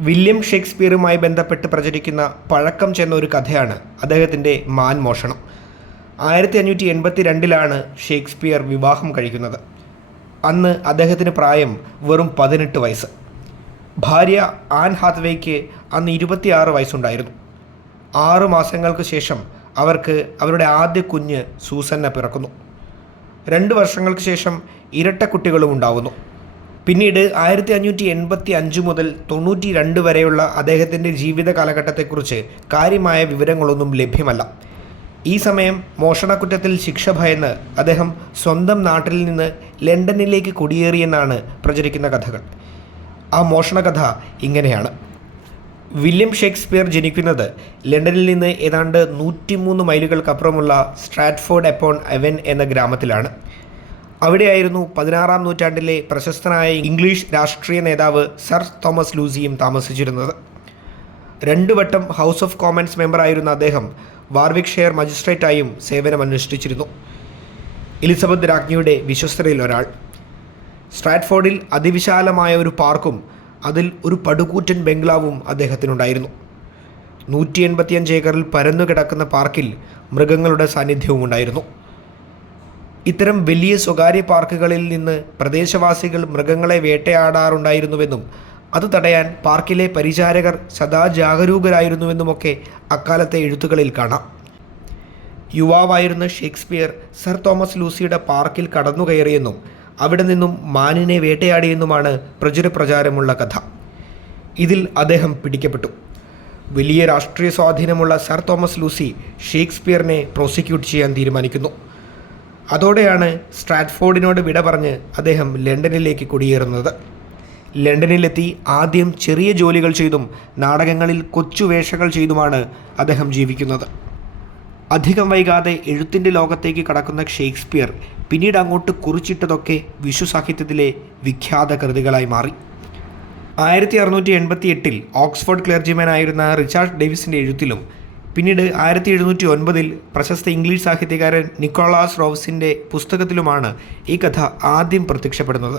William ഷേക്സ്പിയറുമായി ബന്ധപ്പെട്ട് പ്രചരിക്കുന്ന പഴക്കം ചെന്ന ഒരു കഥയാണ് അദ്ദേഹത്തിന്റെ മാൻ മോഷണം ആയിരത്തി അഞ്ഞൂറ്റി എൺപത്തി രണ്ടിലാണ് ഷേക്സ്പിയർ വിവാഹം കഴിക്കുന്നത്. അന്ന് അദ്ദേഹത്തിന് പ്രായം വെറും പതിനെട്ട് വയസ്സ്. ഭാര്യ ആൻ ഹാത്വേക്ക് അന്ന് ഇരുപത്തിയാറ് വയസ്സുണ്ടായിരുന്നു. ആറ് മാസങ്ങൾക്ക് ശേഷം അവർക്ക് അവരുടെ ആദ്യ കുഞ്ഞ് സൂസന്ന പിറക്കുന്നു. രണ്ട് വർഷങ്ങൾക്ക് ശേഷം ഇരട്ട കുട്ടികളും ഉണ്ടാവുന്നു. പിന്നീട് ആയിരത്തി അഞ്ഞൂറ്റി എൺപത്തി അഞ്ച് മുതൽ തൊണ്ണൂറ്റി രണ്ട് വരെയുള്ള അദ്ദേഹത്തിന്റെ ജീവിത കാലഘട്ടത്തെക്കുറിച്ച് കാര്യമായ വിവരങ്ങളൊന്നും ലഭ്യമല്ല. ഈ സമയം മോഷണക്കുറ്റത്തിൽ ശിക്ഷ ഭയന്ന് അദ്ദേഹം സ്വന്തം നാട്ടിൽ നിന്ന് ലണ്ടനിലേക്ക് കുടിയേറിയെന്നാണ് പ്രചരിക്കുന്ന കഥകൾ. ആ മോഷണകഥ ഇങ്ങനെയാണ്. വില്യം ഷേക്സ്പിയർ ജനിക്കുന്നത് ലണ്ടനിൽ നിന്ന് ഏതാണ്ട് നൂറ്റിമൂന്ന് മൈലുകൾക്കപ്പുറമുള്ള സ്ട്രാറ്റ്ഫോർഡ് എപ്പോൺ എവൻ എന്ന ഗ്രാമത്തിലാണ്. അവിടെയായിരുന്നു പതിനാറാം നൂറ്റാണ്ടിലെ പ്രശസ്തനായ ഇംഗ്ലീഷ് രാഷ്ട്രീയ നേതാവ് സർ തോമസ് ലൂസിയും താമസിച്ചിരുന്നത്. രണ്ടു വട്ടം ഹൗസ് ഓഫ് കോമൺസ് മെമ്പറായിരുന്ന അദ്ദേഹം വാർവിക് ഷെയർ മജിസ്ട്രേറ്റായും സേവനമനുഷ്ഠിച്ചിരുന്നു എലിസബത്ത് രാജ്ഞിയുടെ വിശ്വസ്തരിൽ ഒരാൾ. സ്ട്രാറ്റ്ഫോർഡിൽ അതിവിശാലമായ ഒരു പാർക്കും അതിൽ ഒരു പടുകൂറ്റൻ ബംഗ്ലാവും അദ്ദേഹത്തിനുണ്ടായിരുന്നു. നൂറ്റി എൺപത്തിയഞ്ച് ഏക്കറിൽ പരന്നു കിടക്കുന്ന പാർക്കിൽ മൃഗങ്ങളുടെ സാന്നിധ്യവും ഉണ്ടായിരുന്നു ഇത്തരം വലിയ സ്വകാര്യ പാർക്കുകളിൽ നിന്ന് പ്രദേശവാസികൾ മൃഗങ്ങളെ വേട്ടയാടാറുണ്ടായിരുന്നുവെന്നും അത് തടയാൻ പാർക്കിലെ പരിചാരകർ സദാ ജാഗരൂകരായിരുന്നുവെന്നുമൊക്കെ അക്കാലത്തെ എഴുത്തുകളിൽ കാണാം. യുവാവായിരുന്ന ഷേക്സ്പിയർ സർ തോമസ് ലൂസിയുടെ പാർക്കിൽ കടന്നുകയറിയെന്നും അവിടെ നിന്നും മാനിനെ വേട്ടയാടിയെന്നുമാണ് പ്രചുര പ്രചാരമുള്ള കഥ. ഇതിൽ അദ്ദേഹം പിടിക്കപ്പെട്ടു. വലിയ രാഷ്ട്രീയ സ്വാധീനമുള്ള സർ തോമസ് ലൂസി ഷേക്സ്പിയറിനെ പ്രോസിക്യൂട്ട് ചെയ്യാൻ തീരുമാനിക്കുന്നു. അതോടെയാണ് സ്ട്രാറ്റ്ഫോർഡിനോട് വിട പറഞ്ഞ് അദ്ദേഹം ലണ്ടനിലേക്ക് കുടിയേറുന്നത്. ലണ്ടനിലെത്തി ആദ്യം ചെറിയ ജോലികൾ ചെയ്തും നാടകങ്ങളിൽ കൊച്ചു വേഷകൾ ചെയ്തുമാണ് അദ്ദേഹം ജീവിക്കുന്നത്. അധികം വൈകാതെ എഴുത്തിന്റെ ലോകത്തേക്ക് കടക്കുന്ന ഷേക്സ്പിയർ പിന്നീട് അങ്ങോട്ട് കുറിച്ചിട്ടതൊക്കെ വിശ്വസാഹിത്യത്തിലെ വിഖ്യാത കൃതികളായി മാറി. ആയിരത്തി അറുന്നൂറ്റി എൺപത്തി എട്ടിൽ ഓക്സ്ഫോർഡ് ക്ലർജിമാനായിരുന്ന റിച്ചാർഡ് ഡേവിസിന്റെ എഴുത്തിലും പിന്നീട് ആയിരത്തി എഴുന്നൂറ്റി ഒൻപതിൽ പ്രശസ്ത ഇംഗ്ലീഷ് സാഹിത്യകാരൻ നിക്കോളാസ് റോവ്സിന്റെ പുസ്തകത്തിലുമാണ് ഈ കഥ ആദ്യം പ്രത്യക്ഷപ്പെടുന്നത്.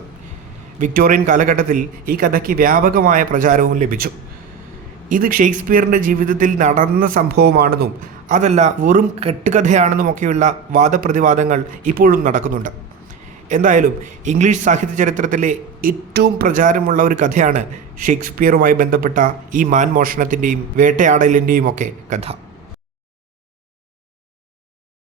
വിക്ടോറിയൻ കാലഘട്ടത്തിൽ ഈ കഥയ്ക്ക് വ്യാപകമായ പ്രചാരവും ലഭിച്ചു. ഇത് ഷേക്സ്പിയറിന്റെ ജീവിതത്തിൽ നടന്ന സംഭവമാണെന്നും അതല്ല വെറും കെട്ടുകഥയാണെന്നുമൊക്കെയുള്ള വാദപ്രതിവാദങ്ങൾ ഇപ്പോഴും നടക്കുന്നുണ്ട്. എന്തായാലും ഇംഗ്ലീഷ് സാഹിത്യ ചരിത്രത്തിലെ ഏറ്റവും പ്രചാരമുള്ള ഒരു കഥയാണ് ഷേക്സ്പിയറുമായി ബന്ധപ്പെട്ട ഈ മാൻമോഷണത്തിന്റെയും വേട്ടയാടലിന്റെയും ഒക്കെ കഥ.